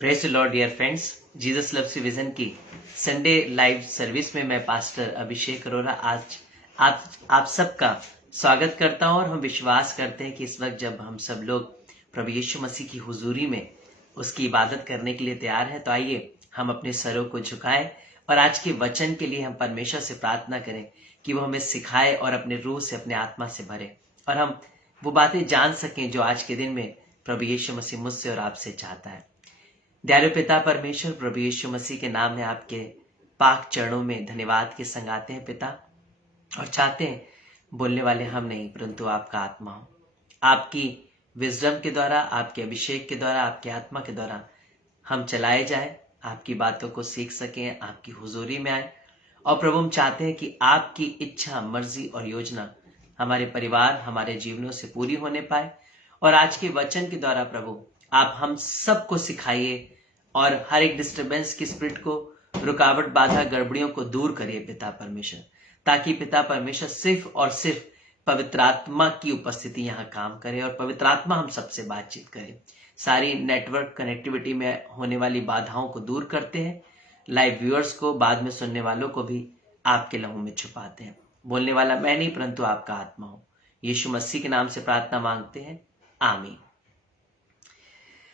Praise the lord dear friends, Jesus loves you vision की Sunday live service में मैं pastor अभिषेक अरोरा आज आप सबका स्वागत करता हूं। और हम विश्वास करते हैं कि इस वक्त जब हम सब लोग प्रभु यीशु मसीह की हुजूरी में उसकी इबादत करने के लिए तैयार हैं, तो आइए हम अपने सरों को झुकाएं और आज के वचन के लिए हम परमेश्वर से प्रार्थना करें कि वो हमें सिखाए और अपने रूह से, अपने आत्मा से भरे और हम वो बातें जान सकें जो आज के दिन में प्रभु यीशु मसीह मुझसे और आपसे चाहता है। दयालु पिता परमेश्वर, प्रभु यीशु मसीह के नाम में आपके पाक चरणों में धन्यवाद के संग आते हैं पिता, और चाहते हैं बोलने वाले हम नहीं परंतु आपका आत्मा हो। आपकी विजडम के द्वारा, आपके अभिषेक के द्वारा, आपकी आत्मा के द्वारा हम चलाए जाए, आपकी बातों को सीख सकें, आपकी हुजूरी में आए। और प्रभु हम चाहते हैं कि आपकी इच्छा, मर्जी और योजना हमारे परिवार, हमारे जीवनों से पूरी होने पाए। और आज के वचन के द्वारा प्रभु आप हम सबको सिखाइए और हर एक डिस्टर्बेंस की स्पिरिट को, रुकावट, बाधा, गड़बड़ियों को दूर करिए पिता परमेश्वर, ताकि पिता परमेश्वर सिर्फ और सिर्फ पवित्र आत्मा की उपस्थिति यहाँ काम करे और पवित्र आत्मा हम सबसे बातचीत करे। सारी नेटवर्क कनेक्टिविटी में होने वाली बाधाओं को दूर करते हैं। लाइव व्यूअर्स को, बाद में सुनने वालों को भी आपके लहू में छुपाते हैं। बोलने वाला मैं नहीं परंतु आपका आत्मा हो। यीशु मसीह के नाम से प्रार्थना मांगते हैं, आमीन।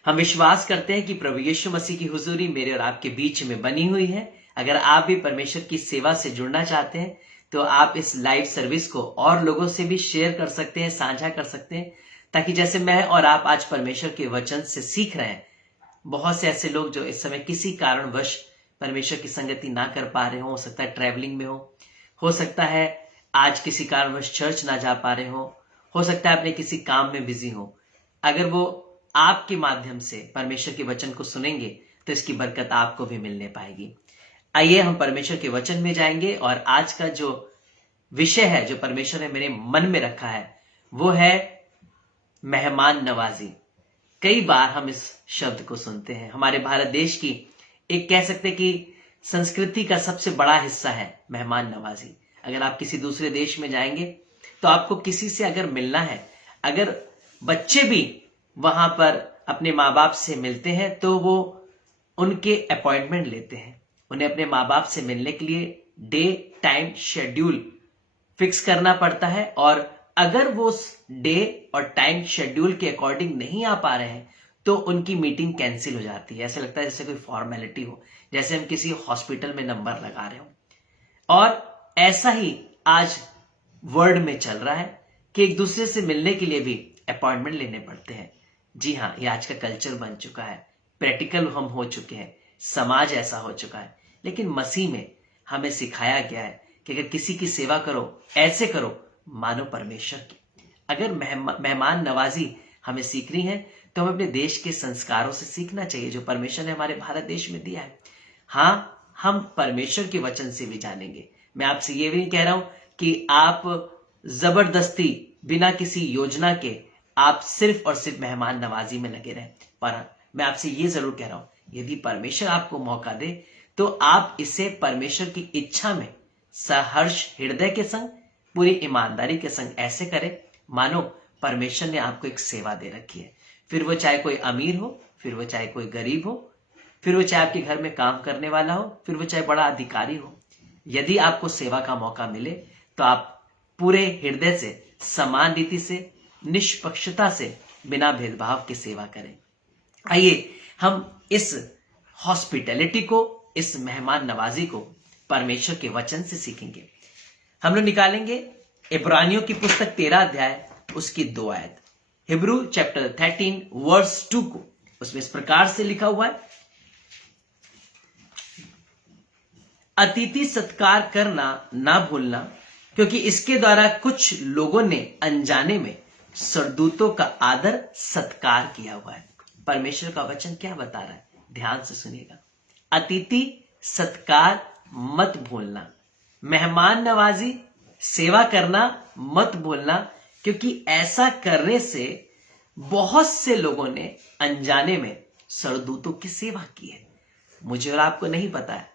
हम विश्वास करते हैं कि प्रभु यीशु मसीह की हुजूरी मेरे और आपके बीच में बनी हुई है। अगर आप भी परमेश्वर की सेवा से जुड़ना चाहते हैं तो आप इस लाइव सर्विस को और लोगों से भी शेयर कर सकते हैं, साझा कर सकते हैं, ताकि जैसे मैं और आप आज परमेश्वर के वचन से सीख रहे हैं, बहुत से ऐसे लोग जो इस समय किसी कारणवश परमेश्वर की संगति ना कर पा रहे हो सकता है ट्रैवलिंग में हो सकता है आज किसी कारणवश चर्च ना जा पा रहे हो सकता है अपने किसी काम में बिजी हो। अगर वो आपके माध्यम से परमेश्वर के वचन को सुनेंगे तो इसकी बरकत आपको भी मिलने पाएगी। आइए हम परमेश्वर के वचन में जाएंगे और आज का जो विषय है, जो परमेश्वर ने मेरे मन में रखा है, वो है मेहमान नवाजी। कई बार हम इस शब्द को सुनते हैं। हमारे भारत देश की एक कह सकते कि संस्कृति का सबसे बड़ा हिस्सा है मेहमान नवाजी। अगर आप किसी दूसरे देश में जाएंगे तो आपको किसी से अगर मिलना है, अगर बच्चे भी वहां पर अपने माँ बाप से मिलते हैं तो वो उनके अपॉइंटमेंट लेते हैं। उन्हें अपने माँ बाप से मिलने के लिए डे टाइम शेड्यूल फिक्स करना पड़ता है, और अगर वो डे और टाइम शेड्यूल के अकॉर्डिंग नहीं आ पा रहे हैं तो उनकी मीटिंग कैंसिल हो जाती है। ऐसा लगता है जैसे कोई फॉर्मेलिटी हो, जैसे हम किसी हॉस्पिटल में नंबर लगा रहे हो। और ऐसा ही आज वर्ल्ड में चल रहा है कि एक दूसरे से मिलने के लिए भी अपॉइंटमेंट लेने पड़ते हैं। जी हाँ, ये आज का कल्चर बन चुका है। प्रैक्टिकल हम हो चुके हैं, समाज ऐसा हो चुका है। लेकिन मसीह में हमें सिखाया गया है कि अगर किसी की सेवा करो, ऐसे करो मानो परमेश्वर की। अगर मेहमान नवाजी हमें सीखनी है तो हमें अपने देश के संस्कारों से सीखना चाहिए जो परमेश्वर ने हमारे भारत देश में दिया है। हाँ, हम परमेश्वर के वचन से भी जानेंगे। मैं आपसे ये भी नहीं कह रहा हूं कि आप जबरदस्ती बिना किसी योजना के आप सिर्फ और सिर्फ मेहमान नवाजी में लगे रहें, पर मैं आपसे ये जरूर कह रहा हूं, यदि परमेश्वर आपको मौका दे तो आप इसे परमेश्वर की इच्छा में सहर्ष हृदय के संग, पूरी ईमानदारी के संग ऐसे करें मानो परमेश्वर ने आपको एक सेवा दे रखी है। फिर वो चाहे कोई अमीर हो, फिर वो चाहे कोई गरीब हो, फिर वो चाहे आपके घर में काम करने वाला हो, फिर वो चाहे बड़ा अधिकारी हो। यदि आपको सेवा का मौका मिले तो आप पूरे हृदय से, समान रीति से, निष्पक्षता से, बिना भेदभाव के सेवा करें। आइए हम इस हॉस्पिटैलिटी को, इस मेहमान नवाजी को परमेश्वर के वचन से सीखेंगे। हम लोग निकालेंगे इब्रानियों की पुस्तक 13 अध्याय उसकी 2 आयत, हिब्रू चैप्टर 13 वर्स 2 को। उसमें इस प्रकार से लिखा हुआ है, अतिथि सत्कार करना ना भूलना, क्योंकि इसके द्वारा कुछ लोगों ने अनजाने में सरदूतों का आदर सत्कार किया हुआ है। परमेश्वर का वचन क्या बता रहा है, ध्यान से सुनिएगा। अतिथि सत्कार मत भूलना, मेहमान नवाजी, सेवा करना मत भूलना, क्योंकि ऐसा करने से बहुत से लोगों ने अनजाने में सरदूतों की सेवा की है। मुझे और आपको नहीं पता है।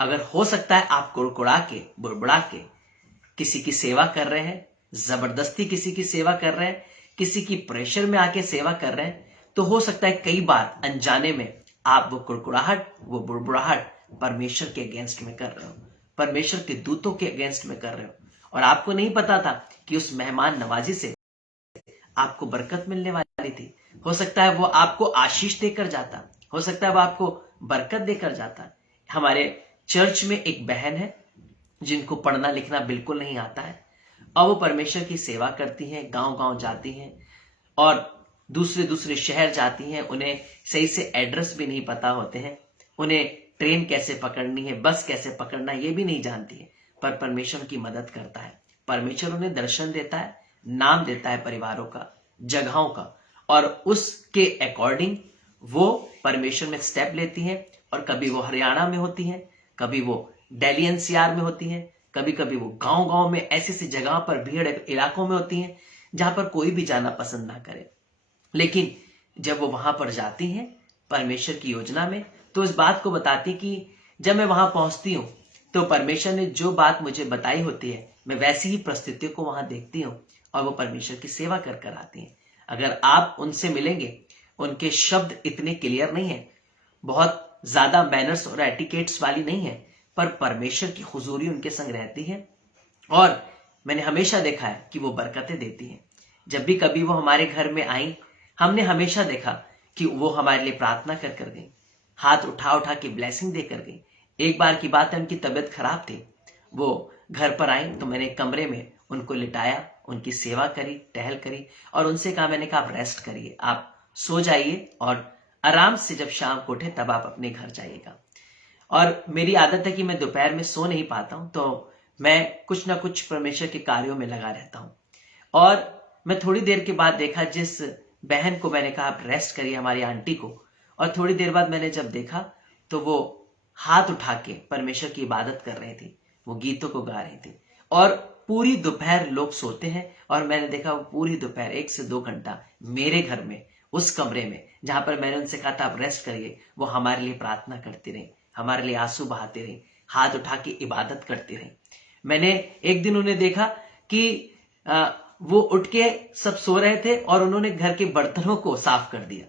अगर हो सकता है आप कुड़कुड़ा के, बुड़बुड़ा के किसी की सेवा कर रहे हैं, जबरदस्ती किसी की सेवा कर रहे हैं, किसी की प्रेशर में आके सेवा कर रहे हैं, तो हो सकता है कई बार अनजाने में आप वो कुड़कुड़ाहट, वो बुड़बुड़ाहट परमेश्वर के अगेंस्ट में कर रहे हो, परमेश्वर के दूतों के अगेंस्ट में कर रहे हो। और आपको नहीं पता था कि उस मेहमान नवाजी से आपको बरकत मिलने वाली थी। हो सकता है वो आपको आशीष देकर जाता, हो सकता है वो आपको बरकत देकर जाता। हमारे चर्च में एक बहन है जिनको पढ़ना लिखना बिल्कुल नहीं आता है, और वो परमेश्वर की सेवा करती हैं, गांव गांव जाती हैं और दूसरे दूसरे शहर जाती हैं। उन्हें सही से एड्रेस भी नहीं पता होते हैं, उन्हें ट्रेन कैसे पकड़नी है, बस कैसे पकड़ना है, ये भी नहीं जानती है। पर परमेश्वर की मदद करता है, परमेश्वर उन्हें दर्शन देता है, नाम देता है परिवारों का, जगहों का, और उसके अकॉर्डिंग वो परमेश्वर में स्टेप लेती हैं। और कभी वो हरियाणा में होती हैं, कभी वो दिल्ली एनसीआर में होती हैं, कभी कभी वो गांव गांव में ऐसी ऐसी जगह पर, भीड़ इलाकों में होती हैं जहां पर कोई भी जाना पसंद ना करे। लेकिन जब वो वहां पर जाती हैं परमेश्वर की योजना में, तो इस बात को बताती कि जब मैं वहां पहुंचती हूं तो परमेश्वर ने जो बात मुझे बताई होती है, मैं वैसी ही परिस्थितियों को वहां देखती हूं और वो परमेश्वर की सेवा कर कर आती हैं। अगर आप उनसे मिलेंगे, उनके शब्द इतने क्लियर नहीं है, बहुत ज्यादा मैनर्स और एटिकेट्स वाली नहीं है, पर परमेश्वर की हुजूरी उनके संग रहती है। और मैंने हमेशा देखा है कि वो बरकतें देती हैं। जब भी कभी वो हमारे घर में आई, हमने हमेशा देखा कि वो हमारे लिए प्रार्थना कर कर गई, हाथ उठा उठा के ब्लेसिंग देकर गई। एक बार की बात है, उनकी तबीयत खराब थी, वो घर पर आई तो मैंने कमरे में उनको लिटाया, उनकी सेवा करी, टहल करी और उनसे कहा, मैंने कहा आप रेस्ट करिए, आप सो जाइए और आराम से जब शाम को उठे तब आप अपने घर जाइएगा। और मेरी आदत है कि मैं दोपहर में सो नहीं पाता हूं, तो मैं कुछ ना कुछ परमेश्वर के कार्यों में लगा रहता हूं। और मैं थोड़ी देर के बाद देखा, जिस बहन को मैंने कहा आप रेस्ट करिए, हमारी आंटी को, और थोड़ी देर बाद मैंने जब देखा तो वो हाथ उठा के परमेश्वर की इबादत कर रही थी, वो गीतों को गा रही थी। और पूरी दोपहर लोग सोते हैं और मैंने देखा वो पूरी दोपहर 1 से 2 घंटा मेरे घर में, उस कमरे में जहां पर मैंने उनसे कहा था आप रेस्ट करिए, वो हमारे लिए प्रार्थना करती रही, हमारे लिए आंसू बहाती रही, हाथ उठा के इबादत करती रही। मैंने एक दिन उन्हें देखा कि वो उठ के सब सो रहे थे और उन्होंने घर के बर्तनों को साफ कर दिया।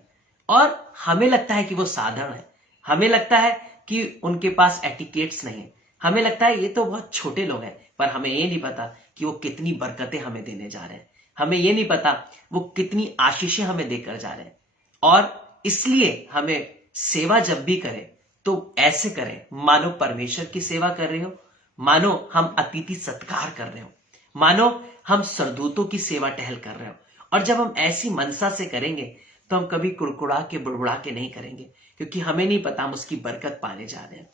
और हमें लगता है कि वो साधारण है, हमें लगता है कि उनके पास एटिकेट्स नहीं है, हमें लगता है ये तो बहुत छोटे लोग हैं, पर हमें ये नहीं पता कि वो कितनी बरकतें हमें देने जा रहे हैं, हमें ये नहीं पता वो कितनी आशीषें हमें देकर जा रहे हैं। और इसलिए हमें सेवा जब भी करें तो ऐसे करें मानो परमेश्वर की सेवा कर रहे हो, मानो हम अतिथि सत्कार कर रहे हो, मानो हम सरदूतों की सेवा टहल कर रहे हो। और जब हम ऐसी मनसा से करेंगे तो हम कभी कुड़कुड़ा के बुड़बुड़ा के नहीं करेंगे, क्योंकि हमें नहीं पता हम उसकी बरकत पाने जा रहे हैं,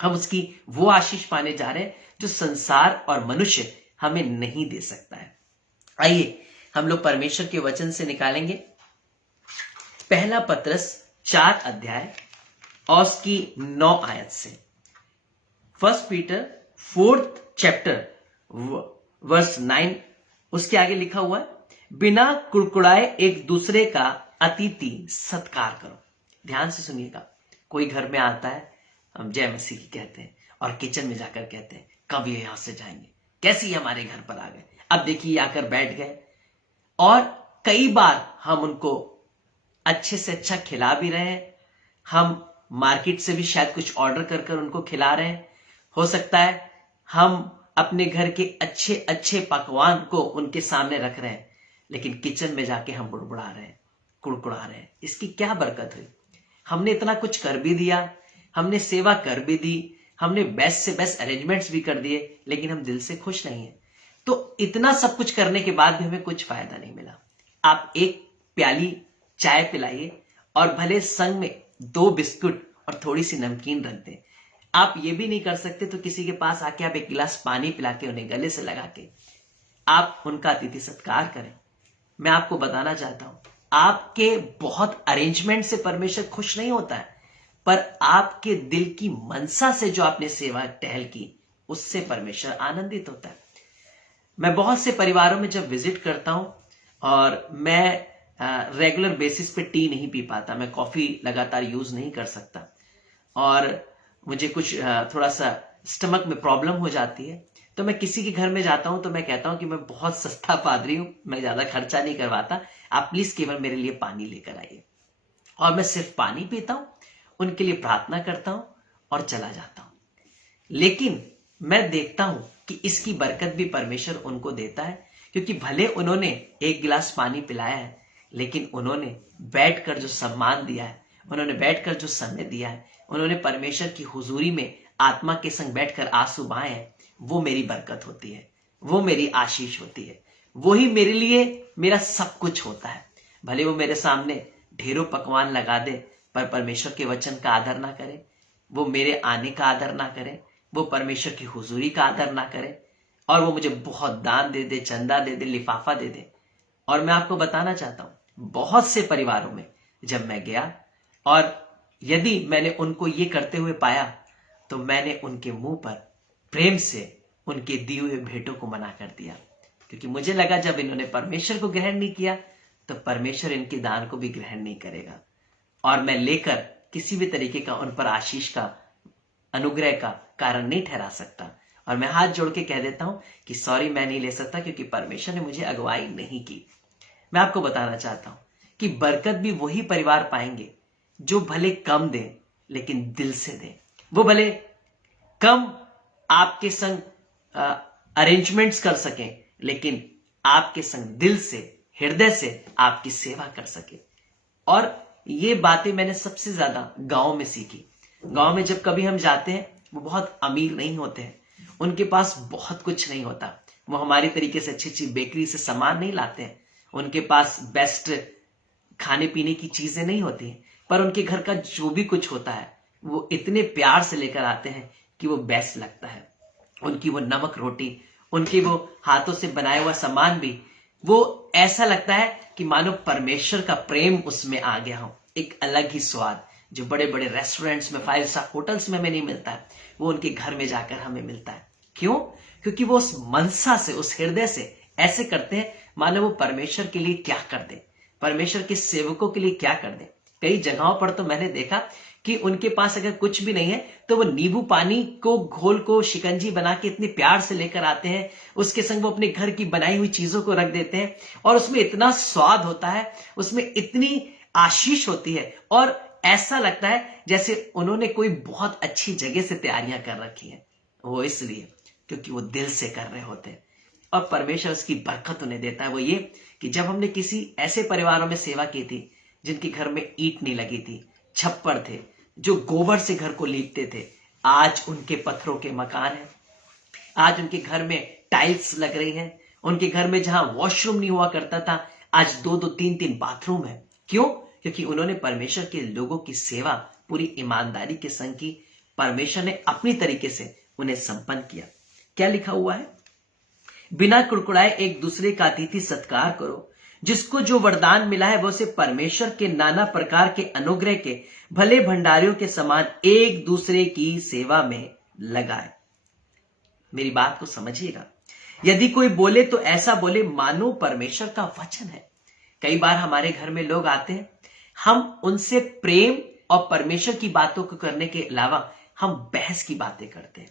हम उसकी वो आशीष पाने जा रहे हैं जो संसार और मनुष्य हमें नहीं दे सकता है। आइए हम लोग परमेश्वर के वचन से निकालेंगे पहला पत्रस 4 अध्याय और उसकी 9 आयत से। 1 पीटर 4th चैप्टर वर्स 9, उसके आगे लिखा हुआ है, बिना कुड़कुड़ाए एक दूसरे का अतिथि सत्कार करो। ध्यान से सुनिएगा, कोई घर में आता है, हम जय मसीह की कहते हैं और किचन में जाकर कहते हैं कब ये यहां से जाएंगे, कैसे ये हमारे घर पर आ गए, अब देखिए आकर बैठ गए। और कई बार हम उनको अच्छे से अच्छा खिला भी रहे हैं, हम मार्केट से भी शायद कुछ ऑर्डर कर कर उनको खिला रहे हैं, हो सकता है हम अपने घर के अच्छे अच्छे पकवान को उनके सामने रख रहे हैं, लेकिन किचन में जाके हम बुड़बुड़ा रहे हैं, कुड़कुड़ा रहे हैं। इसकी क्या बरकत हुई? हमने इतना कुछ कर भी दिया, हमने सेवा कर भी दी, हमने बेस्ट से बेस्ट अरेंजमेंट्स भी कर दिए, लेकिन हम दिल से खुश नहीं है। तो इतना सब कुछ करने के बाद भी हमें कुछ फायदा नहीं मिला। आप एक प्याली चाय पिलाइए और भले संग में 2 बिस्कुट और थोड़ी सी नमकीन रख दें। आप ये भी नहीं कर सकते तो किसी के पास आके आप एक गिलास पानी पिला के उन्हें गले से लगा के आप उनका अतिथि सत्कार करें। मैं आपको बताना चाहता हूं, आपके बहुत अरेंजमेंट से परमेश्वर खुश नहीं होता है, पर आपके दिल की मनसा से जो आपने सेवा टहल की, उससे परमेश्वर आनंदित होता है। मैं बहुत से परिवारों में जब विजिट करता हूं, और मैं रेगुलर बेसिस पे टी नहीं पी पाता, मैं कॉफी लगातार यूज नहीं कर सकता, और मुझे कुछ थोड़ा सा स्टमक में प्रॉब्लम हो जाती है, तो मैं किसी के घर में जाता हूं तो मैं कहता हूं कि मैं बहुत सस्ता पादरी हूं, मैं ज्यादा खर्चा नहीं करवाता, आप प्लीज केवल मेरे लिए पानी लेकर आइए। और मैं सिर्फ पानी पीता हूं उनके लिए प्रार्थना करता हूं और चला जाता हूं। लेकिन मैं देखता हूं कि इसकी बरकत भी परमेश्वर उनको देता है, क्योंकि भले उन्होंने एक गिलास पानी पिलाया है, लेकिन उन्होंने बैठकर जो सम्मान दिया है, उन्होंने बैठकर जो समय दिया है, उन्होंने परमेश्वर की हुजूरी में आत्मा के संग बैठकर आंसू बहाए हैं, वो मेरी बरकत होती है, वो मेरी आशीष होती है, वही मेरे लिए मेरा सब कुछ होता है। भले वो मेरे सामने ढेरों पकवान लगा दे, पर परमेश्वर के वचन का आदर ना करे, वो मेरे आने का आदर ना करे, वो परमेश्वर की हुजूरी का आदर ना करे, और वो मुझे बहुत दान दे दे, चंदा दे दे, लिफाफा दे दे। और मैं आपको बताना चाहता हूं, बहुत से परिवारों में जब मैं गया और यदि मैंने उनको ये करते हुए पाया, तो मैंने उनके मुंह पर प्रेम से उनके दिए हुए भेंटों को मना कर दिया, क्योंकि मुझे लगा जब इन्होंने परमेश्वर को ग्रहण नहीं किया तो परमेश्वर इनके दान को भी ग्रहण नहीं करेगा, और मैं लेकर किसी भी तरीके का उन पर आशीष का, अनुग्रह का कारण नहीं ठहरा सकता। और मैं हाथ जोड़ के कह देता हूं कि सॉरी, मैं नहीं ले सकता, क्योंकि परमेश्वर ने मुझे अगुवाई नहीं की। मैं आपको बताना चाहता हूं कि बरकत भी वही परिवार पाएंगे जो भले कम दे लेकिन दिल से दे। वो भले कम आपके संग अरेंजमेंट्स कर सकें, लेकिन आपके संग दिल से, हृदय से आपकी सेवा कर सके। और ये बातें मैंने सबसे ज्यादा गांव में सीखी। गांव में जब कभी हम जाते हैं, वो बहुत अमीर नहीं होते हैं, उनके पास बहुत कुछ नहीं होता, वो हमारी तरीके से अच्छी अच्छी बेकरी से सामान नहीं लाते हैं, उनके पास बेस्ट खाने पीने की चीजें नहीं होती हैं, पर उनके घर का जो भी कुछ होता है वो इतने प्यार से लेकर आते हैं कि वो बेस्ट लगता है। उनकी वो नमक रोटी, उनके वो हाथों से बनाया हुआ सामान भी, वो ऐसा लगता है कि मानो परमेश्वर का प्रेम उसमें आ गया हो। एक अलग ही स्वाद जो बड़े बड़े रेस्टोरेंट्स में, 5 स्टार होटल्स में हमें नहीं मिलता है, वो उनके घर में जाकर हमें मिलता है। क्यों? क्योंकि वो उस मनसा से, उस हृदय से ऐसे करते हैं मानो वो परमेश्वर के लिए क्या कर दे, परमेश्वर के सेवकों के लिए क्या कर दे। कई जगहों पर तो मैंने देखा कि उनके पास अगर कुछ भी नहीं है तो वो नींबू पानी को घोल को शिकंजी बना के इतने प्यार से लेकर आते हैं, उसके संग वो अपने घर की बनाई हुई चीजों को रख देते हैं, और उसमें इतना स्वाद होता है, उसमें इतनी आशीष होती है, और ऐसा लगता है जैसे उन्होंने कोई बहुत अच्छी जगह से तैयारियां कर रखी है। वो इसलिए क्योंकि वो दिल से कर रहे होते हैं, और परमेश्वर उसकी बरकत उन्हें देता है। वो ये कि जब हमने किसी ऐसे परिवारों में सेवा की थी जिनके घर में ईंट नहीं लगी थी, छप्पर थे, जो गोबर से घर को लीपते थे, आज उनके पत्थरों के मकान हैं, आज उनके घर में टाइल्स लग रही हैं, उनके घर में जहां वॉशरूम नहीं हुआ करता था, आज 2-2, 3-3 बाथरूम है। क्यों? क्योंकि उन्होंने परमेश्वर के लोगों की सेवा पूरी ईमानदारी के संग की। परमेश्वर ने अपनी तरीके से उन्हें संपन्न किया। क्या लिखा हुआ है? बिना कुड़कुड़ाए एक दूसरे का अतिथि सत्कार करो, जिसको जो वरदान मिला है वो उसे परमेश्वर के नाना प्रकार के अनुग्रह के भले भंडारियों के समान एक दूसरे की सेवा में लगाए। मेरी बात को समझिएगा। यदि कोई बोले तो ऐसा बोले मानो परमेश्वर का वचन है। कई बार हमारे घर में लोग आते हैं, हम उनसे प्रेम और परमेश्वर की बातों को करने के अलावा हम बहस की बातें करते हैं,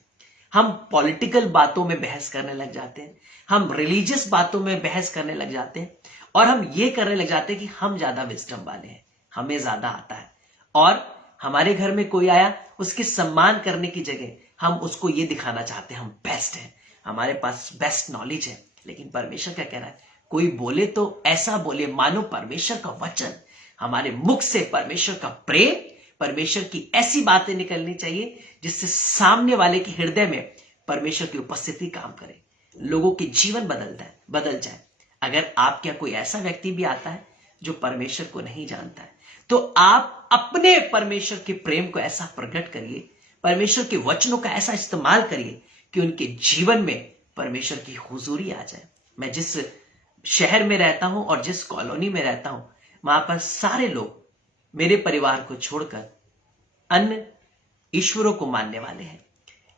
हम पॉलिटिकल बातों में बहस करने लग जाते हैं, हम रिलीजियस बातों में बहस करने लग जाते हैं, और हम ये करने लग जाते हैं कि हम ज्यादा विजडम वाले हैं, हमें ज्यादा आता है। और हमारे घर में कोई आया, उसके सम्मान करने की जगह हम उसको ये दिखाना चाहते हैं हम बेस्ट हैं, हमारे पास बेस्ट नॉलेज है। लेकिन परमेश्वर क्या कह रहा है? कोई बोले तो ऐसा बोले मानो परमेश्वर का वचन, हमारे मुख से परमेश्वर का प्रेम, परमेश्वर की ऐसी बातें निकलनी चाहिए जिससे सामने वाले के हृदय में परमेश्वर की उपस्थिति काम करे, लोगों के जीवन बदल जाए। अगर आप क्या कोई ऐसा व्यक्ति भी आता है जो परमेश्वर को नहीं जानता है, तो आप अपने परमेश्वर के प्रेम को ऐसा प्रकट करिए, परमेश्वर के वचनों का ऐसा इस्तेमाल करिए कि उनके जीवन में परमेश्वर की हुजूरी आ जाए। मैं जिस शहर में रहता हूं और जिस कॉलोनी में रहता हूं, वहां पर सारे लोग मेरे परिवार को छोड़कर अन्य ईश्वरों को मानने वाले हैं,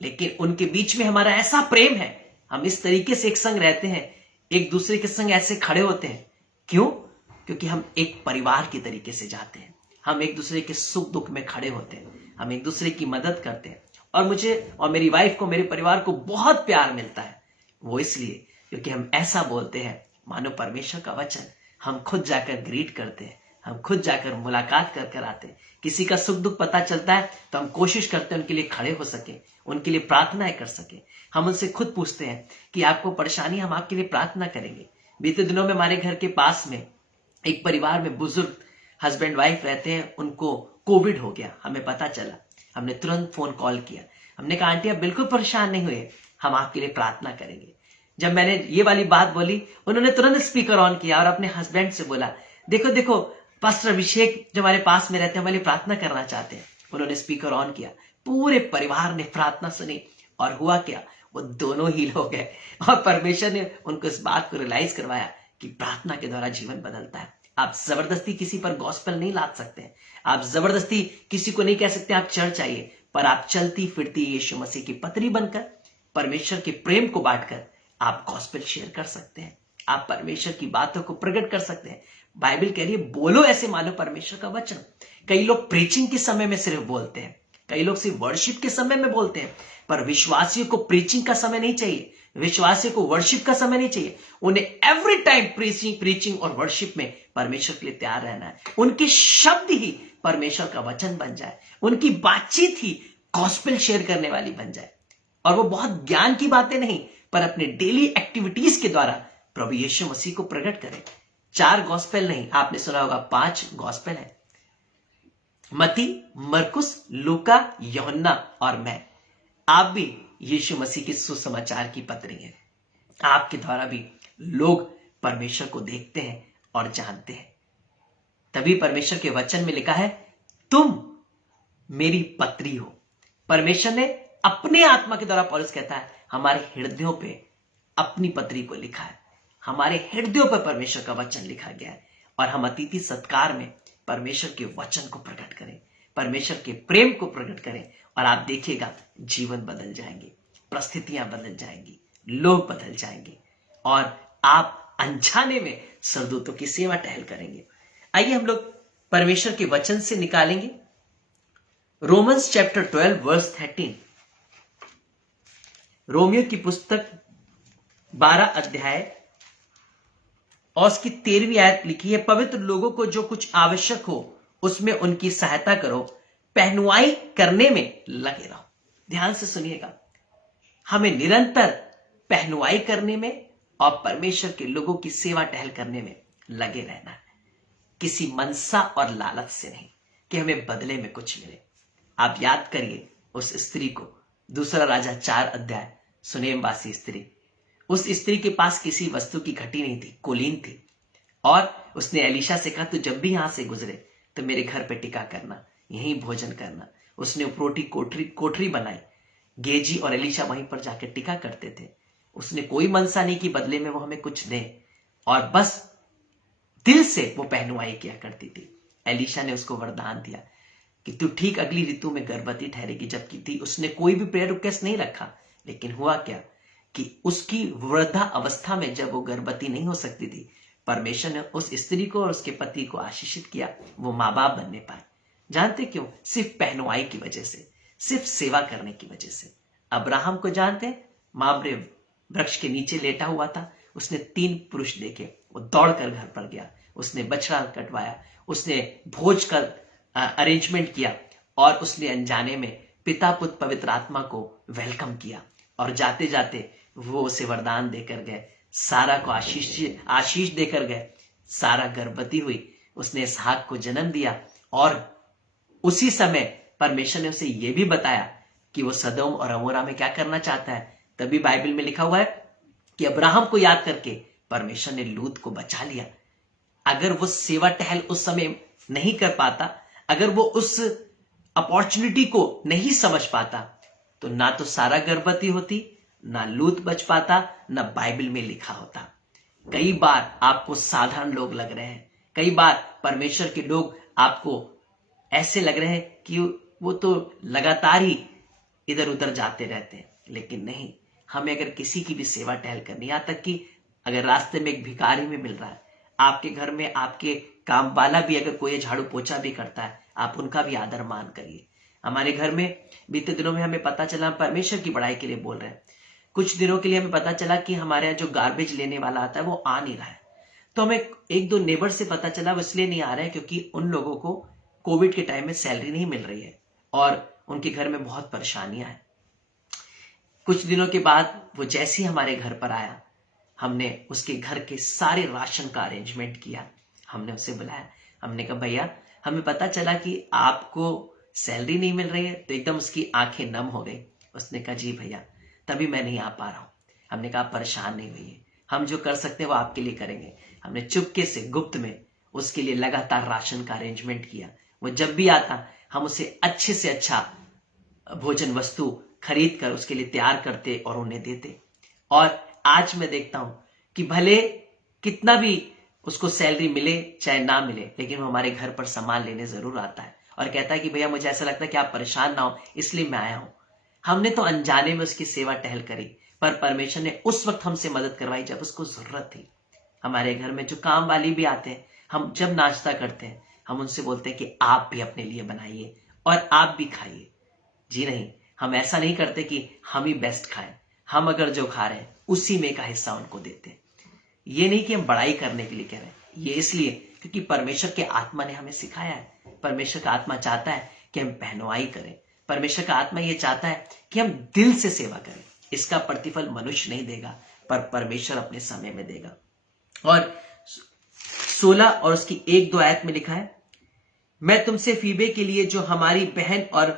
लेकिन उनके बीच में हमारा ऐसा प्रेम है, हम इस तरीके से एक संग रहते हैं, एक दूसरे के संग ऐसे खड़े होते हैं। क्यों? क्योंकि हम एक परिवार की तरीके से जाते हैं, हम एक दूसरे के सुख दुख में खड़े होते हैं, हम एक दूसरे की मदद करते हैं। और मुझे और मेरी वाइफ को, मेरे परिवार को बहुत प्यार मिलता है। वो इसलिए क्योंकि हम ऐसा बोलते हैं मानो परमेश्वर का वचन, हम खुद जाकर ग्रीट करते हैं, हम खुद जाकर मुलाकात कर कर आते हैं। किसी का सुख दुख पता चलता है तो हम कोशिश करते हैं उनके लिए खड़े हो सके, उनके लिए प्रार्थनाएं कर सके। हम उनसे खुद पूछते हैं कि आपको परेशानी, हम आपके लिए प्रार्थना करेंगे। बीते दिनों में हमारे घर के पास में एक परिवार में बुजुर्ग हस्बैंड वाइफ रहते हैं, उनको कोविड हो गया। हमें पता चला, हमने तुरंत फोन कॉल किया। हमने कहा आंटी आप बिल्कुल परेशान नहीं हुए, हम आपके लिए प्रार्थना करेंगे। जब मैंने ये वाली बात बोली, उन्होंने तुरंत स्पीकर ऑन किया और अपने हस्बैंड से बोला, देखो देखो पास्टर अभिषेक जो हमारे पास में रहते हैं, हमारे लिए प्रार्थना करना चाहते हैं। उन्होंने स्पीकर ऑन किया, पूरे परिवार ने प्रार्थना सुनी और हुआ क्या, वो दोनों हील हो गए। और परमेश्वर ने उनको इस बात को रियलाइज करवाया कि प्रार्थना के द्वारा जीवन बदलता है। आप जबरदस्ती किसी पर गॉस्पेल नहीं लाद सकते, आप जबरदस्ती किसी को नहीं कह सकते आप चर्च आइए, पर आप चलती फिरती यीशु मसीह की पत्री बनकर, परमेश्वर के प्रेम को बांटकर आप गॉस्पेल शेयर कर सकते हैं। आप परमेश्वर की बातों को प्रकट कर सकते हैं। बाइबल कह रही है बोलो ऐसे मानो परमेश्वर का वचन। कई लोग प्रीचिंग के समय में सिर्फ बोलते हैं, कई लोग सिर्फ वर्शिप के समय में बोलते हैं, पर विश्वासियों को प्रीचिंग का समय नहीं चाहिए, विश्वासियों को वर्शिप का समय नहीं चाहिए। उन्हें एवरी टाइम प्रीचिंग और वर्शिप में परमेश्वर के लिए तैयार रहना है। उनके शब्द ही परमेश्वर का वचन बन जाए, उनकी बातचीत ही गॉस्पेल शेयर करने वाली बन जाए। और वो बहुत ज्ञान की बातें नहीं, पर अपने डेली एक्टिविटीज के द्वारा प्रभु यीशु मसीह को प्रकट करें। 4 गॉस्पेल नहीं, आपने सुना होगा 5 गॉस्पेल है, मती, मरकुस, लूका, यूहन्ना और मैं। आप भी यीशु मसीह के सुसमाचार की पत्री हैं। आपके द्वारा भी लोग परमेश्वर को देखते हैं और जानते हैं। तभी परमेश्वर के वचन में लिखा है तुम मेरी पत्री हो। परमेश्वर ने अपने आत्मा के द्वारा, पौलुस कहता है, हमारे हृदयों पे अपनी पत्री को लिखा है। हमारे हृदयों पर परमेश्वर का वचन लिखा गया है और हम अतिथि सत्कार में परमेश्वर के वचन को प्रकट करें, परमेश्वर के प्रेम को प्रकट करें और आप देखिएगा जीवन बदल जाएंगे, परिस्थितियां बदल जाएंगी, लोग बदल जाएंगे और आप अनजाने में सरदूतों की सेवा टहल करेंगे। आइए हम लोग परमेश्वर के वचन से निकालेंगे रोमन्स चैप्टर 12 वर्स 13। रोमियो की पुस्तक 12 अध्याय और उसकी 13वीं आयत लिखी है, पवित्र लोगों को जो कुछ आवश्यक हो उसमें उनकी सहायता करो, पहनुआई करने में लगे रहो। ध्यान से सुनिएगा, हमें निरंतर पहनुआई करने में और परमेश्वर के लोगों की सेवा टहल करने में लगे रहना है, किसी मनसा और लालच से नहीं कि हमें बदले में कुछ मिले। आप याद करिए उस स्त्री को, दूसरा राजा 4 अध्याय, सुनेमवासी स्त्री। उस स्त्री के पास किसी वस्तु की घटी नहीं थी, कुलीन थी, और उसने एलीशा से कहा तू जब भी यहां से गुजरे तो मेरे घर पे टिका करना, यहीं भोजन करना। उसने उपरोटी कोठरी बनाई, गेजी और एलीशा वहीं पर जाकर टिका करते थे। उसने कोई मनसा नहीं कि बदले में वो हमें कुछ दे, और बस दिल से वो पहनुआई किया करती थी। एलीशा ने उसको वरदान दिया कि तू ठीक अगली ऋतु में गर्भवती ठहरेगी, जबकि थी उसने कोई भी प्रेयर रिक्वेस्ट नहीं रखा। लेकिन हुआ क्या कि उसकी वृद्धा अवस्था में जब वो गर्भवती नहीं हो सकती थी, परमेश्वर ने उस स्त्री को और उसके पति को आशीषित किया, वो माँ बाप बनने पाए। जानते क्यों? सिर्फ पहनुआई की वजह से, सिर्फ सेवा करने की वजह से। अब्राहम को जानते हैं, मामरे वृक्ष के नीचे लेटा हुआ था, उसने 3 पुरुष देखे, वो दौड़कर घर पर गया, उसने बछड़ा कटवाया, उसने भोज का अरेंजमेंट किया और उसने अनजाने में पिता पुत्र पवित्र आत्मा को वेलकम किया। और जाते जाते वो उसे वरदान देकर गए, सारा को आशीष देकर गए। सारा गर्भवती हुई, उसने इसहाक को जन्म दिया और उसी समय परमेश्वर ने उसे यह भी बताया कि वो सदोम और अमोरा में क्या करना चाहता है। तभी बाइबल में लिखा हुआ है कि अब्राहम को याद करके परमेश्वर ने लूत को बचा लिया। अगर वो सेवा टहल उस समय नहीं कर पाता, अगर वो उस अपॉर्चुनिटी को नहीं समझ पाता, तो ना तो सारा गर्भवती होती, ना लूत बच पाता, ना बाइबल में लिखा होता। कई बार आपको साधारण लोग लग रहे हैं, कई बार परमेश्वर के लोग आपको ऐसे लग रहे हैं कि वो तो लगातार ही इधर उधर जाते रहते हैं, लेकिन नहीं। हमें अगर किसी की भी सेवा टहल करनी, यहां तक कि अगर रास्ते में एक भिखारी भी मिल रहा है, आपके घर में आपके काम वाला भी अगर कोई झाड़ू पोछा भी करता है, आप उनका भी आदर मान करिए। हमारे घर में बीते दिनों में हमें पता चला, परमेश्वर की बड़ाई के लिए बोल रहे हैं, कुछ दिनों के लिए हमें पता चला कि हमारे यहाँ जो गार्बेज लेने वाला आता है वो आ नहीं रहा है। तो हमें एक दो नेबर से पता चला वो इसलिए नहीं आ रहे हैं क्योंकि उन लोगों को कोविड के टाइम में सैलरी नहीं मिल रही है और उनके घर में बहुत परेशानियां हैं। कुछ दिनों के बाद वो जैसे ही हमारे घर पर आया, हमने उसके घर के सारे राशन का अरेंजमेंट किया। हमने उसे बुलाया, हमने कहा भैया हमें पता चला कि आपको सैलरी नहीं मिल रही है। तो एकदम उसकी आंखें नम हो गई। उसने कहा जी भैया तभी मैं नहीं आ पा रहा हूं। हमने कहा परेशान नहीं हुई, हम जो कर सकते हैं वो आपके लिए करेंगे। हमने चुपके से गुप्त में उसके लिए लगातार राशन का अरेंजमेंट किया। वो जब भी आता हम उसे अच्छे से अच्छा भोजन वस्तु खरीद कर उसके लिए तैयार करते और उन्हें देते। और आज मैं देखता हूं कि भले कितना भी उसको सैलरी मिले चाहे ना मिले, लेकिन वो हमारे घर पर सामान लेने जरूर आता है और कहता है कि भैया मुझे ऐसा लगता है कि आप परेशान ना हो इसलिए मैं आया हूं। हमने तो अनजाने में उसकी सेवा टहल करी, पर परमेश्वर ने उस वक्त हमसे मदद करवाई जब उसको जरूरत थी। हमारे घर में जो काम वाली भी आते हैं, हम जब नाश्ता करते हैं हम उनसे बोलते हैं कि आप भी अपने लिए बनाइए और आप भी खाइए। जी नहीं, हम ऐसा नहीं करते कि हम ही बेस्ट खाएं। हम अगर जो खा रहे हैं उसी में का हिस्सा उनको देते हैं। ये नहीं कि हम बड़ाई करने के लिए कह रहे हैं, ये इसलिए क्योंकि परमेश्वर के आत्मा ने हमें सिखाया है। परमेश्वर का आत्मा चाहता है कि हम पहनवाई करें। परमेश्वर का आत्मा ये चाहता है कि हम दिल से सेवा करें। इसका प्रतिफल मनुष्य नहीं देगा, पर परमेश्वर अपने समय में देगा। और 16 और उसकी 1-2 आयत में लिखा है, मैं तुमसे फीबे के लिए जो हमारी बहन और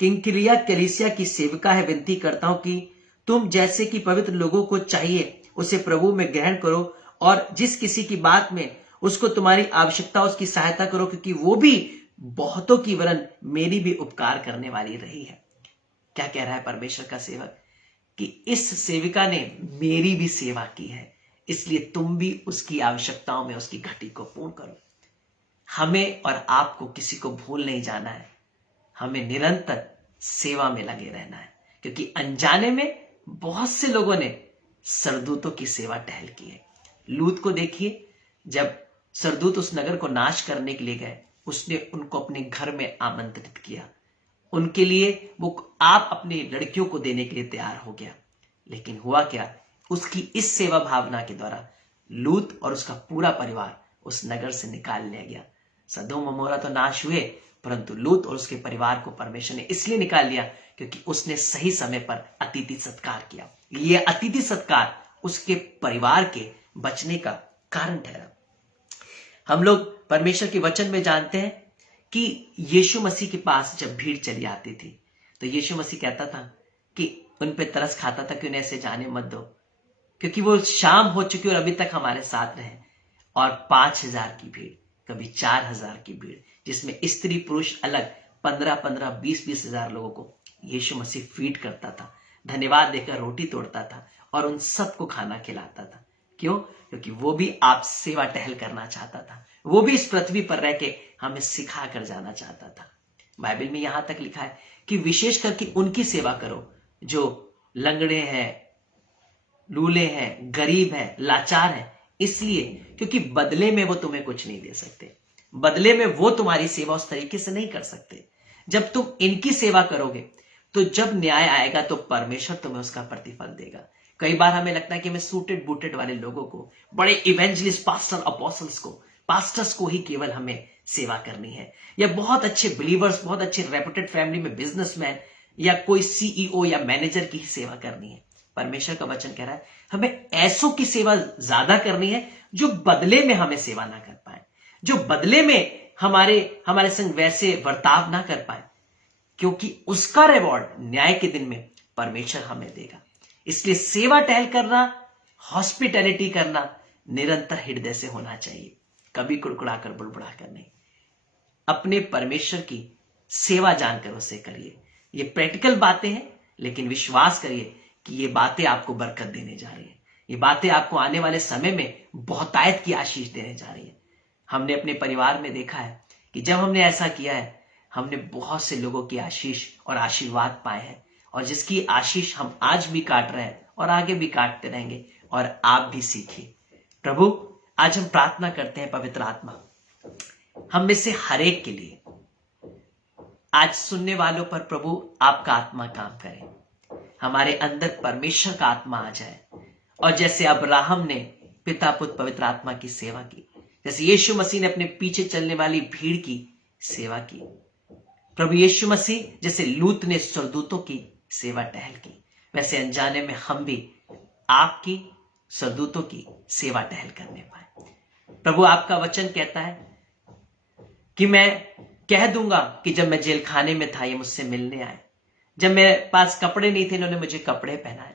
किंक्रिया कलीसिया की सेविका है विनती करता हूं कि तुम जैसे कि पवित्र लोगों को चाहिए उसे प्रभु में ग्रहण करो और जिस किसी की बात में उसको तुम्हारी आवश्यकता उसकी सहायता करो, क्योंकि वो भी बहुतों की वरन मेरी भी उपकार करने वाली रही है। क्या कह रहा है परमेश्वर का सेवक कि इस सेविका ने मेरी भी सेवा की है, इसलिए तुम भी उसकी आवश्यकताओं में उसकी घटी को पूर्ण करो। हमें और आपको किसी को भूल नहीं जाना है, हमें निरंतर सेवा में लगे रहना है, क्योंकि अनजाने में बहुत से लोगों ने सरदूतों की सेवा टहल की है। लूत को देखिए, जब सरदूत उस नगर को नाश करने के लिए गए, उसने उनको अपने घर में आमंत्रित किया। उनके लिए वो आप अपनी लड़कियों को देने के लिए तैयार हो गया। लेकिन हुआ क्या, उसकी इस सेवा भावना के द्वारा लूत और उसका पूरा परिवार उस नगर से निकाल लिया गया। सदोम अमोरा तो नाश हुए, परंतु लूत और उसके परिवार को परमेश्वर ने इसलिए निकाल लिया क्योंकि उसने सही समय पर अतिथि सत्कार किया। यह अतिथि सत्कार उसके परिवार के बचने का कारण ठहरा। हम लोग परमेश्वर के वचन में जानते हैं कि यीशु मसीह के पास जब भीड़ चली आती थी तो यीशु मसीह कहता था कि उन पे तरस खाता था कि उन्हें ऐसे जाने मत दो, क्योंकि वो शाम हो चुकी और अभी तक हमारे साथ रहे। और 5,000 की भीड़, कभी 4,000 की भीड़, जिसमें स्त्री पुरुष अलग 15-15, 20-20 हजार लोगों को यीशु मसीह फीड करता था, धन्यवाद देकर रोटी तोड़ता था और उन सबको खाना खिलाता था। क्यों? क्योंकि वो भी आप सेवा टहल करना चाहता था। वो भी इस पृथ्वी पर रह के हमें सिखा कर जाना चाहता था। बाइबल में यहां तक लिखा है कि विशेष करके उनकी सेवा करो जो लंगड़े हैं, लूले हैं, गरीब हैं, लाचार हैं, इसलिए क्योंकि बदले में वो तुम्हें कुछ नहीं दे सकते। बदले में वो तुम्हारी सेवा उस तरीके से नहीं कर सकते। जब तुम इनकी सेवा करोगे तो जब न्याय आएगा तो परमेश्वर तुम्हें उसका प्रतिफल देगा। कई बार हमें लगता है कि हमें सूटेड बूटेड वाले लोगों को, बड़े इवेंजलिस्ट, पास्टर, अपोस्टल्स को, पास्टर्स को ही केवल हमें सेवा करनी है, या बहुत अच्छे बिलीवर्स, बहुत अच्छे रेपुटेड फैमिली में बिजनेसमैन या कोई सीईओ या मैनेजर की ही सेवा करनी है। परमेश्वर का वचन कह रहा है हमें ऐसों की सेवा ज्यादा करनी है जो बदले में हमें सेवा ना कर पाए, जो बदले में हमारे संग वैसे बर्ताव ना कर पाए, क्योंकि उसका रिवॉर्ड न्याय के दिन में परमेश्वर हमें देगा। इसलिए सेवा टहल करना, हॉस्पिटैलिटी करना निरंतर हृदय से होना चाहिए, कभी कुड़कुड़ाकर बुड़बुड़ाकर नहीं। अपने परमेश्वर की सेवा जानकर उसे करिए। ये प्रैक्टिकल बातें हैं, लेकिन विश्वास करिए कि ये बातें आपको बरकत देने जा रही है। ये बातें आपको आने वाले समय में बहुतायत की आशीष देने जा रही है। हमने अपने परिवार में देखा है कि जब हमने ऐसा किया है, हमने बहुत से लोगों की आशीष और आशीर्वाद पाए हैं, और जिसकी आशीष हम आज भी काट रहे हैं और आगे भी काटते रहेंगे। और आप भी सीखिए। प्रभु, आज हम प्रार्थना करते हैं, पवित्र आत्मा हम में से हर एक के लिए, आज सुनने वालों पर प्रभु आपका आत्मा काम करे, हमारे अंदर परमेश्वर का आत्मा आ जाए। और जैसे अब्राहम ने पिता पुत्र पवित्र आत्मा की सेवा की, जैसे यीशु मसीह ने अपने पीछे चलने वाली भीड़ की सेवा की। प्रभु यीशु मसीह जैसे लूत ने स्वर्गदूतों की सेवा टहल की, वैसे अनजाने में हम भी आपकी स्वर्गदूतों की सेवा टहल करने पाए। प्रभु आपका वचन कहता है कि मैं कह दूंगा कि जब मैं जेल खाने में था ये मुझसे मिलने आए, जब मेरे पास कपड़े नहीं थे इन्होंने मुझे कपड़े पहनाए।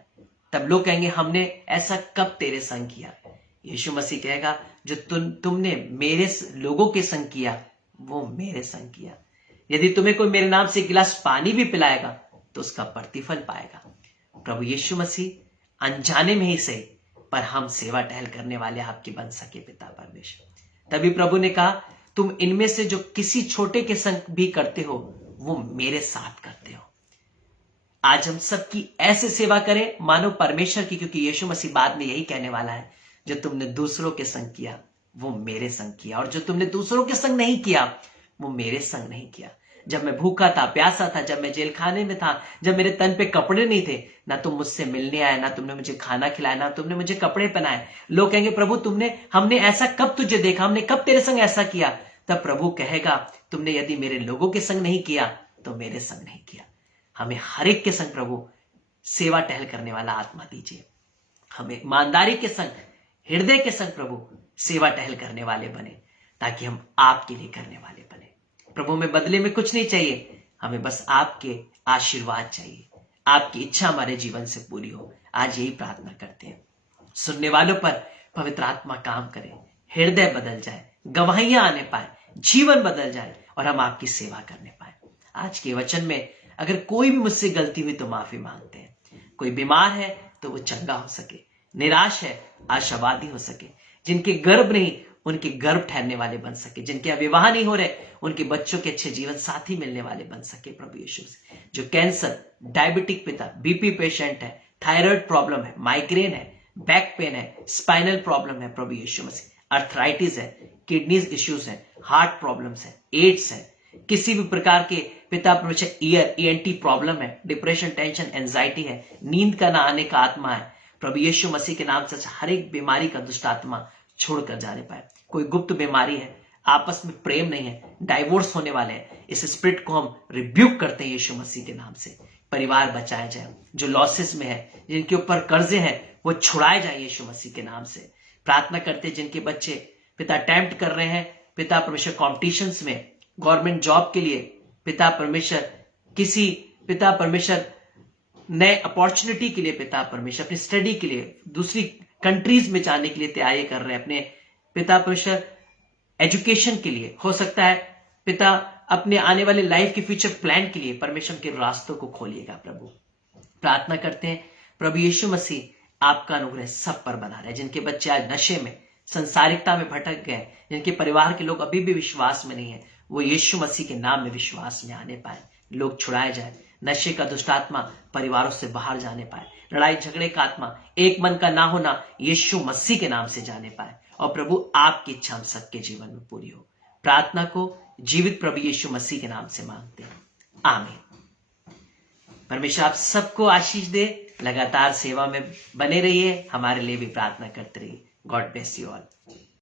तब लोग कहेंगे हमने ऐसा कब तेरे संग किया। यीशु मसीह कहेगा जो तुमने मेरे लोगों के संग किया वो मेरे संग किया। यदि तुम्हें कोई मेरे नाम से एक गिलास पानी भी पिलाएगा तो उसका प्रतिफल पाएगा। प्रभु यीशु मसीह अनजाने में ही सही पर हम सेवा टहल करने वाले आपके बन सके पिता परमेश्वर। तभी प्रभु ने कहा तुम इनमें से जो किसी छोटे के संग भी करते हो वो मेरे साथ करते हो। आज हम सबकी ऐसे सेवा करें मानो परमेश्वर की, क्योंकि यीशु मसीह बाद में यही कहने वाला है जो तुमने दूसरों के संग किया वो मेरे संग किया, और जो तुमने दूसरों के संग नहीं किया वो मेरे संग नहीं किया। जब मैं भूखा था, प्यासा था, जब मैं जेल खाने में था, जब मेरे तन पे कपड़े नहीं थे, ना तुम मुझसे मिलने आए, ना तुमने मुझे खाना खिलाया, ना तुमने मुझे कपड़े पहनाए। लोग कहेंगे प्रभु हमने ऐसा कब तुझे देखा, हमने कब तेरे संग ऐसा किया। तब प्रभु कहेगा तुमने यदि मेरे लोगों के संग नहीं किया तो मेरे संग नहीं किया। हमें हर एक के संग प्रभु सेवा टहल करने वाला आत्मा दीजिए। हमें ईमानदारी के संग, हृदय के संग प्रभु सेवा टहल करने वाले बने, ताकि हम आपके लिए करने वाले बने। प्रभु में बदले में कुछ नहीं चाहिए, हमें बस आपके आशीर्वाद चाहिए, आपकी इच्छा हमारे जीवन से पूरी हो। आज यही प्रार्थना करते हैं। सुनने वालों पर पवित्र आत्मा काम करे, हृदय बदल जाए, गवाहियां आने पाए, जीवन बदल जाए और हम आपकी सेवा करने पाए। आज के वचन में अगर कोई भी मुझसे गलती हुई तो माफी मांगते हैं। कोई बीमार है तो वो चंगा हो सके, निराश है आशावादी हो सके, जिनके गर्भ नहीं उनके गर्भ ठहरने वाले बन सके, जिनके विवाह नहीं हो रहे उनके बच्चों के अच्छे जीवन साथी मिलने वाले बन सके। प्रभु यीशु से जो कैंसर, डायबिटिक पिता, बीपी पेशेंट है, थायराइड प्रॉब्लम है, माइग्रेन है, बैक पेन है, स्पाइनल प्रॉब्लम है, प्रभु यीशु मसीह अर्थराइटिस है, किडनीज इश्यूज है, हार्ट प्रॉब्लम्स है, एड्स है, किसी भी प्रकार के पिता परमेश्वर ईएनटी प्रॉब्लम है, डिप्रेशन, टेंशन, एंजाइटी है, नींद का ना आने का आत्मा है, प्रभु यीशु मसीह के नाम से हर एक बीमारी का दुष्ट आत्मा छोड़कर जाने पाए। कोई गुप्त बीमारी है, आपस में प्रेम नहीं है, डाइवोर्स होने वाले हैं, इस स्पिरिट को हम रिब्यूक करते हैं यीशु मसीह के नाम से। परिवार बचाया जाए, जो लॉसेस में है, जिनके ऊपर कर्जे हैं वो छुड़ाए जाए यीशु मसीह के नाम से। प्रार्थना करते जिनके बच्चे पिता अटेम्प्ट कर रहे हैं पिता परमेश्वर कॉम्पिटिशन्स में, गवर्नमेंट जॉब के लिए, पिता परमेश्वर किसी पिता परमेश्वर नए अपॉर्चुनिटी के लिए, पिता परमेश्वर अपनी स्टडी के लिए दूसरी कंट्रीज में जाने के लिए तैयारी कर रहे हैं, अपने पिता परमेश्वर एजुकेशन के लिए, हो सकता है पिता अपने आने वाले लाइफ के फ्यूचर प्लान के लिए, परमेश्वर के रास्तों को खोलिएगा प्रभु। प्रार्थना करते हैं प्रभु यीशु मसीह आपका अनुग्रह सब पर बना रहे। जिनके बच्चे आज नशे में, संसारिकता में भटक गए, जिनके परिवार के लोग अभी भी विश्वास में नहीं है, वो यीशु मसीह के नाम में विश्वास में आने पाए, लोग छुड़ाए जाए, नशे का दुष्टात्मा परिवारों से बाहर जाने पाए, लड़ाई झगड़े का आत्मा, एक मन का ना होना यीशु मसीह के नाम से जाने पाए, और प्रभु आपकी इच्छा हम सबके जीवन में पूरी हो। प्रार्थना को जीवित प्रभु यीशु मसीह के नाम से मांगते हैं, आमीन। परमेश्वर आप सबको आशीष दे, लगातार सेवा में बने रहिए, हमारे लिए भी प्रार्थना करते रहिए। God bless you all.